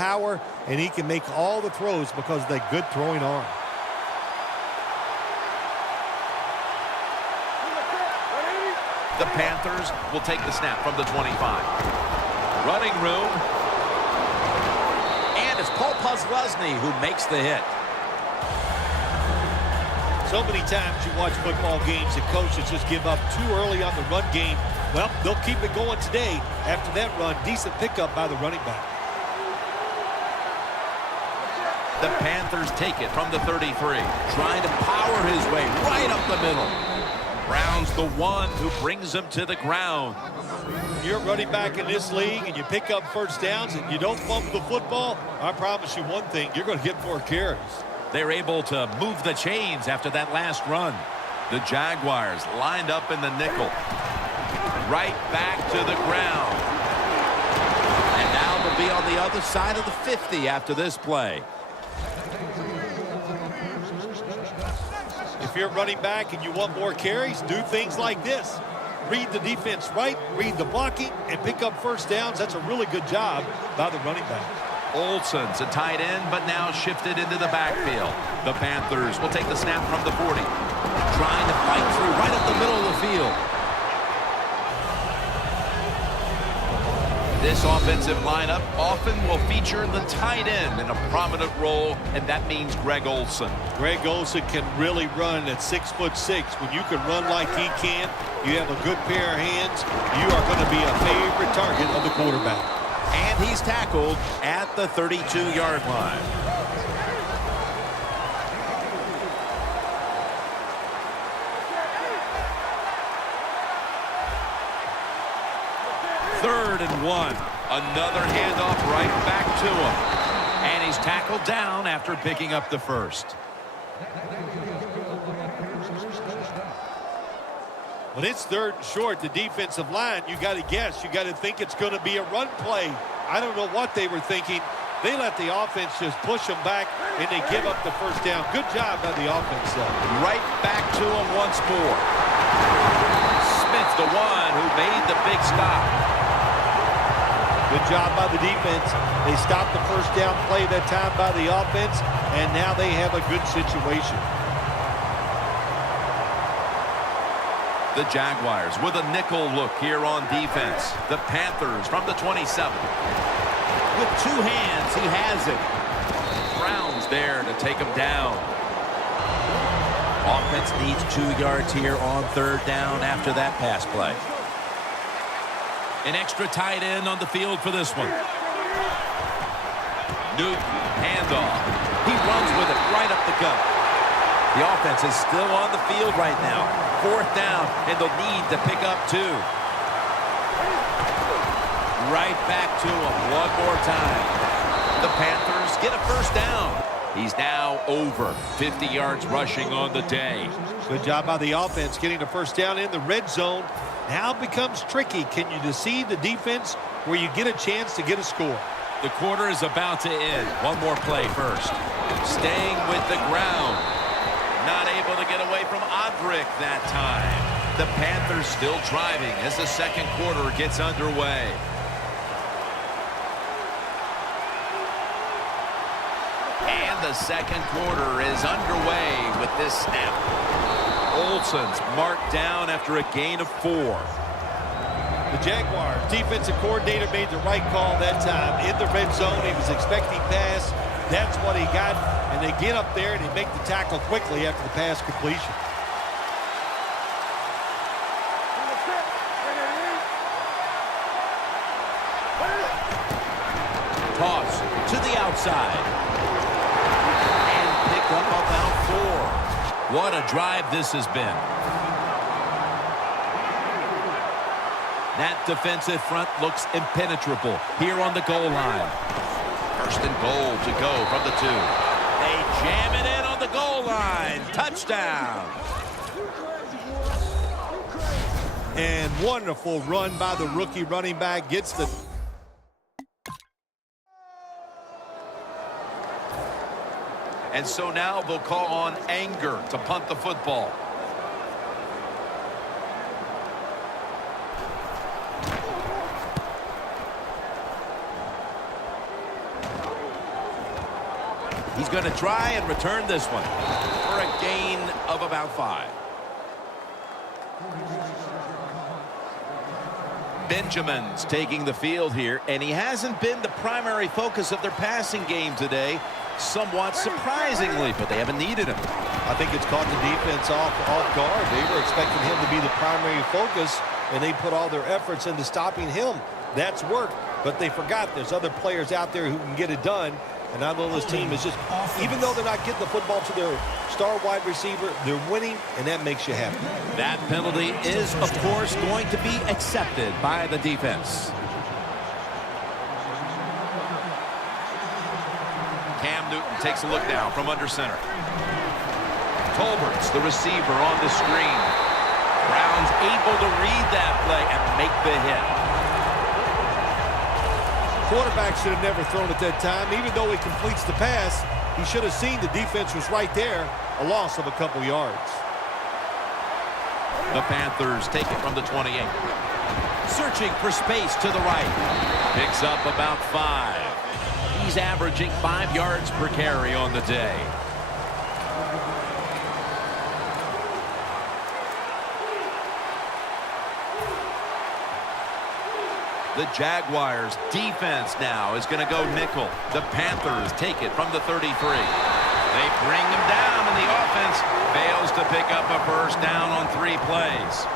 power, and he can make all the throws because of that good throwing arm. The Panthers will take the snap from the 25. Running room. And it's Paul Posluszny who makes the hit. So many times you watch football games and coaches just give up too early on the run game. Well, they'll keep it going today. After that run, decent pickup by the running back. The Panthers take it from the 33. Trying to power his way right up the middle. Brown's the one who brings him to the ground. You're running back in this league and you pick up first downs and you don't fumble the football, I promise you one thing, you're going to get more carries. They're able to move the chains after that last run. The Jaguars lined up in the nickel. Right back to the ground. And now they'll be on the other side of the 50 after this play. If you're running back and you want more carries, do things like this. Read the defense right, read the blocking, and pick up first downs. That's a really good job by the running back. Olsen's a tight end, but now shifted into the backfield. The Panthers will take the snap from the 40. Trying to fight through right up the middle of the field. This offensive lineup often will feature the tight end in a prominent role, and that means Greg Olsen. Greg Olsen can really run at 6'6". When you can run like he can, you have a good pair of hands, you are going to be a favorite target of the quarterback. And he's tackled at the 32-yard line. Third and 1. Another handoff right back to him. And he's tackled down after picking up the first. When it's third and short, the defensive line, you got to guess. You got to think it's going to be a run play. I don't know what they were thinking. They let the offense just push them back, and they give up the first down. Good job by the offense, though. Right back to him once more. Smith, the one who made the big stop. Good job by the defense. They stopped the first down play that time by the offense, and now they have a good situation. The Jaguars with a nickel look here on defense. The Panthers from the 27. With two hands, he has it. Brown's there to take him down. Offense needs 2 yards here on third down after that pass play. An extra tight end on the field for this one. Newton, handoff. He runs with it right up the gut. The offense is still on the field right now. Fourth down, and they'll need to pick up 2. Right back to him one more time. The Panthers get a first down. He's now over 50 yards rushing on the day. Good job by the offense getting the first down in the red zone. Now it becomes tricky. Can you deceive the defense where you get a chance to get a score? The quarter is about to end. One more play first. Staying with the ground. Not able to get away from Odrick that time. The Panthers still driving as the second quarter gets underway. And the second quarter is underway with this snap. Olsen's marked down after a gain of 4. The Jaguars defensive coordinator made the right call that time. In the red zone, he was expecting pass. That's what he got. And they get up there and they make the tackle quickly after the pass completion. Toss to the outside. And pick up about 4. What a drive this has been. That defensive front looks impenetrable here on the goal line. First and goal to go from the 2. They jam it in on the goal line. Touchdown. And wonderful run by the rookie running back. Gets the... And so now they'll call on Anger to punt the football. He's going to try and return this one for a gain of about 5. Benjamin's taking the field here, and he hasn't been the primary focus of their passing game today, somewhat surprisingly, but they haven't needed him. I think it's caught the defense off guard. They were expecting him to be the primary focus, and they put all their efforts into stopping him. That's work, but they forgot there's other players out there who can get it done. And I know this team is just, even though they're not getting the football to their star wide receiver, they're winning, and that makes you happy. That penalty is, of course, going to be accepted by the defense. Cam Newton takes a look now from under center. Tolbert's the receiver on the screen. Brown's able to read that play and make the hit. Quarterback should have never thrown at that time. Even though he completes the pass, he should have seen the defense was right there. A loss of a couple yards. The Panthers take it from the 28. Searching for space to the right. Picks up about 5. He's averaging 5 yards per carry on the day. The Jaguars defense now is going to go nickel. The Panthers take it from the 33. They bring him down, and the offense fails to pick up a first down on 3 plays.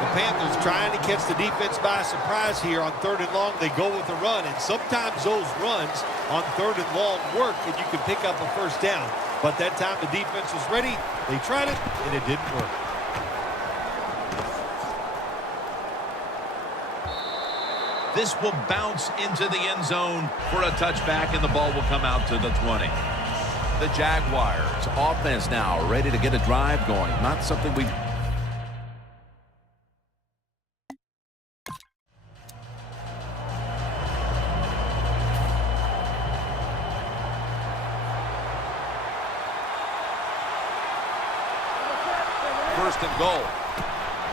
The Panthers trying to catch the defense by surprise here on 3rd and long. They go with the run, and sometimes those runs on 3rd and long work, and you can pick up a first down. But that time the defense was ready. They tried it, and it didn't work. This will bounce into the end zone for a touchback, and the ball will come out to the 20. The Jaguars offense now ready to get a drive going. Not something we... First and goal.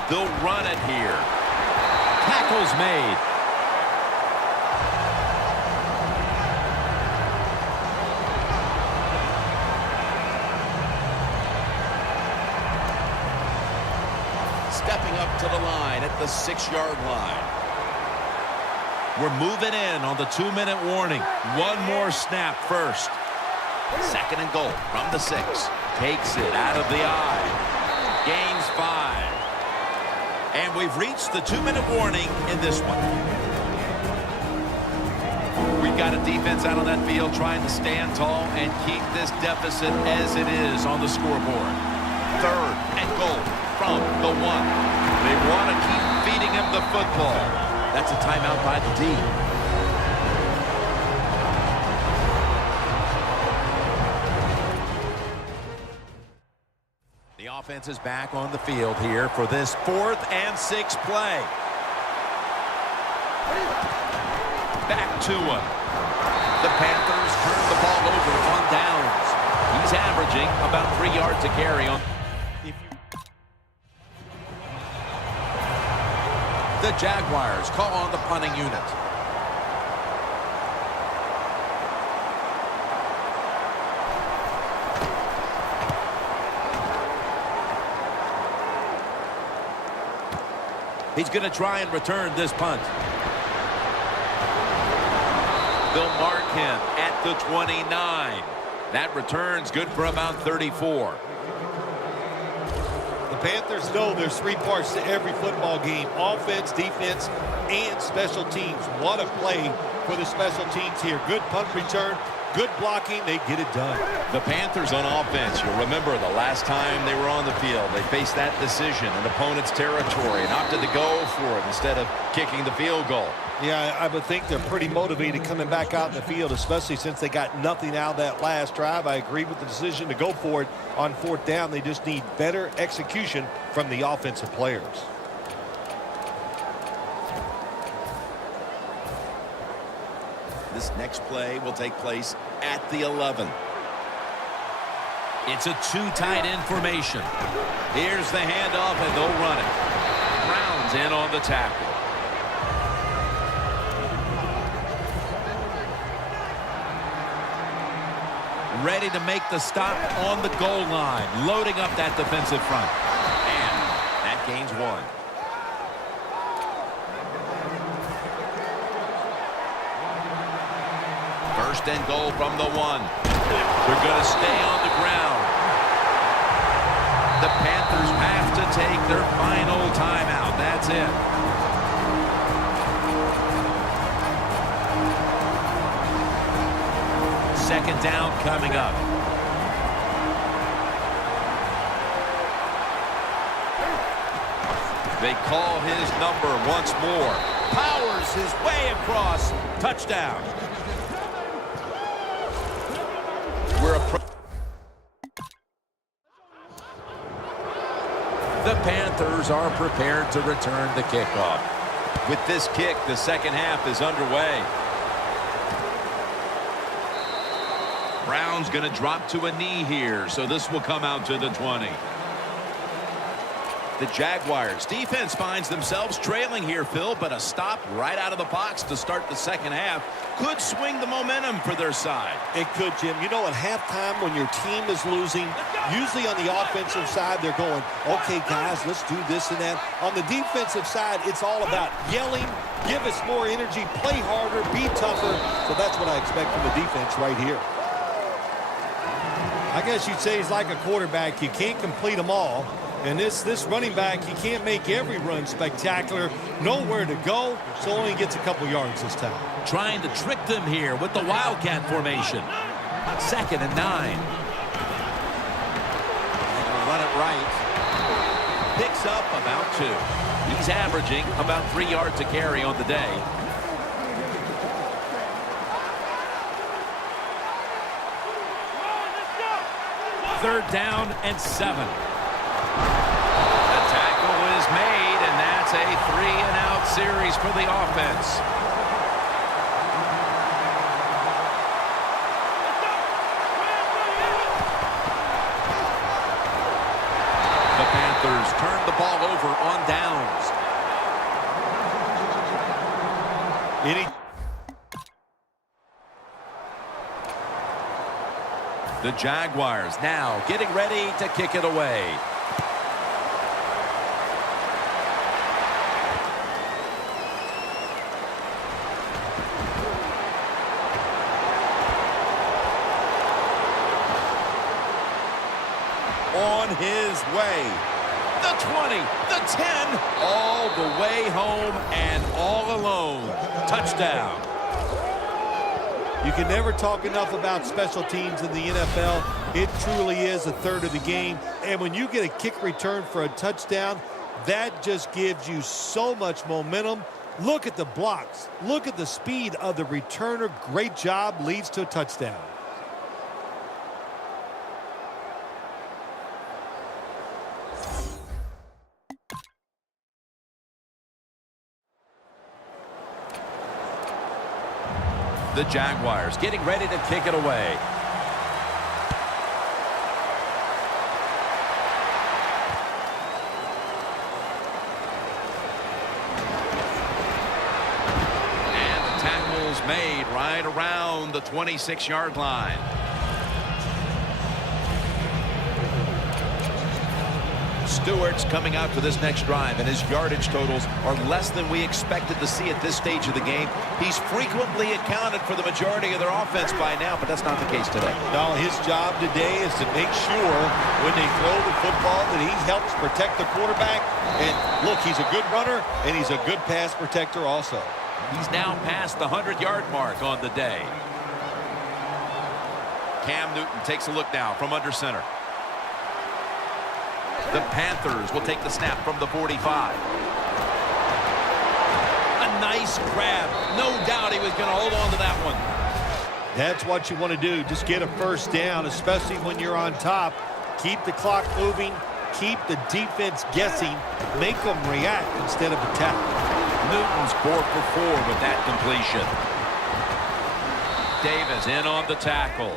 They'll run it here. Tackle's made. Stepping up to the line at the 6-yard line. We're moving in on the 2-minute warning. One more snap first. Second and goal from the 6. Takes it out of the eye. Gains 5. And we've reached the 2-minute warning in this one. We've got a defense out on that field trying to stand tall and keep this deficit as it is on the scoreboard. 3rd and goal from the 1. They want to keep feeding him the football. That's a timeout by the D. The offense is back on the field here for this 4th and 6 play. Back to him. The Panthers turn the ball over on downs. He's averaging about 3 yards a carry on. The Jaguars call on the punting unit. He's going to try and return this punt. They'll mark him at the 29. That return's good for about 34. The Panthers know there's 3 parts to every football game: offense, defense, and special teams. What a play for the special teams here. Good punt return, good blocking. They get it done. The Panthers on offense, you'll remember the last time they were on the field, they faced that decision in opponent's territory and opted to go for it instead of kicking the field goal. Yeah, I would think they're pretty motivated coming back out in the field, especially since they got nothing out of that last drive. I agree with the decision to go for it on 4th down. They just need better execution from the offensive players. This next play will take place at the 11. It's a 2 tight end formation. Here's the handoff, and they'll run it. Brown's in on the tackle. ready to make the stop on the goal line, loading up that defensive front. And that gains 1. First and goal from the 1. They're going to stay on the ground. The Panthers have to take their final timeout. That's it. Second down coming up. They call his number once more. Powers his way across. Touchdown. The Panthers are prepared to return the kickoff. With this kick, the second half is underway. Brown's going to drop to a knee here, so this will come out to the 20. The Jaguars defense finds themselves trailing here, Phil, but a stop right out of the box to start the second half could swing the momentum for their side. It could, Jim. You know, at halftime when your team is losing, usually on the offensive side, they're going, okay, guys, let's do this and that. On the defensive side, it's all about yelling, give us more energy, play harder, be tougher. So that's what I expect from the defense right here. I guess you'd say he's like a quarterback. You can't complete them all. And this running back, he can't make every run spectacular. Nowhere to go, so only gets a couple yards this time. Trying to trick them here with the Wildcat formation. 2nd and 9. Run it right. Picks up about 2. He's averaging about 3 yards a carry on the day. Third down and 7. The tackle is made, and that's a 3-and-out series for the offense. The Panthers turn the ball over on downs. The Jaguars now getting ready to kick it away. On his way. The 20, the 10, all the way home and all alone. Touchdown. You can never talk enough about special teams in the NFL. It truly is a third of the game. And when you get a kick return for a touchdown, that just gives you so much momentum. Look at the blocks. Look at the speed of the returner. Great job, leads to a touchdown. The Jaguars getting ready to kick it away. And the tackle's made right around the 26-yard line. Stewart's coming out for this next drive, and his yardage totals are less than we expected to see at this stage of the game. He's frequently accounted for the majority of their offense by now, but that's not the case today. No, his job today is to make sure when they throw the football that he helps protect the quarterback. And look, he's a good runner, and he's a good pass protector also. He's now past the 100-yard mark on the day. Cam Newton takes a look now from under center. The Panthers will take the snap from the 45. A nice grab. No doubt he was going to hold on to that one. That's what you want to do. Just get a first down, especially when you're on top. Keep the clock moving. Keep the defense guessing. Make them react instead of attack. Newton's 4 for 4 with that completion. Davis in on the tackle.